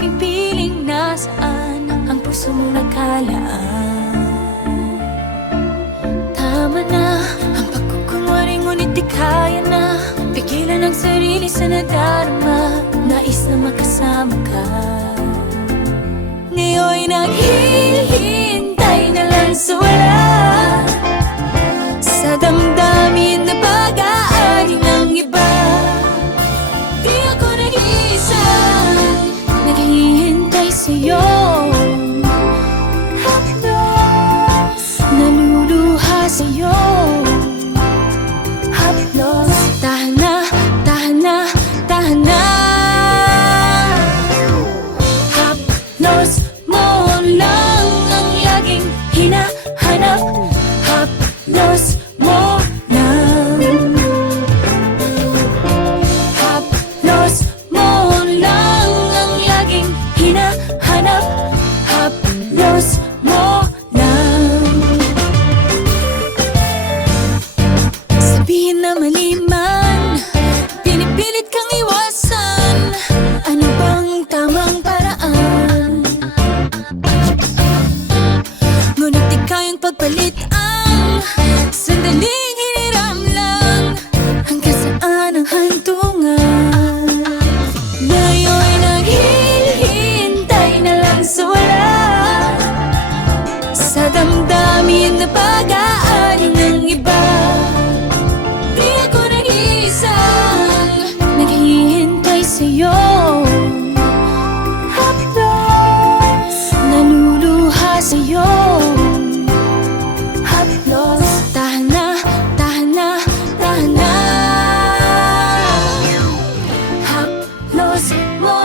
aking piling, nasaan ang puso mong nakalaan? Tama na ang pagkukunwari, ngunit di kaya na pigilan ang sarili sa nadarama. Nais na makasama ka. Ngayon'y naghihintay na lang sa wala, sa damdamin na pag-aari ng iba. Di ako nag-iisa, naghihintay sa'yo. Haplos, naluluha sa'yo. Haplos, tahan na, tahan na, tahan na. Haplos mo lang ang laging hinahanap. Haplos mo lang. Haplos mo lang ang laging hinahanap. Haplos mo lang. Sabihin na mali man, pinipilit kang iwasan. Ano bang tamang paraan? Ngunit di kayang pagpalit ang sandaling hiniram lang. Hanggang saan ang hantungan? Ngayon'y naghihintay na lang sa wala, sa damdamin na pag-aari ng iba. Di ako nag-iisa, naghihintay sa'yo. Haplos, naluluha sa'yo. Haplos, tahan na, tahan na, tahan na. Haplos mo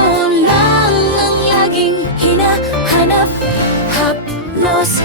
lang ang laging hinahanap. Haplos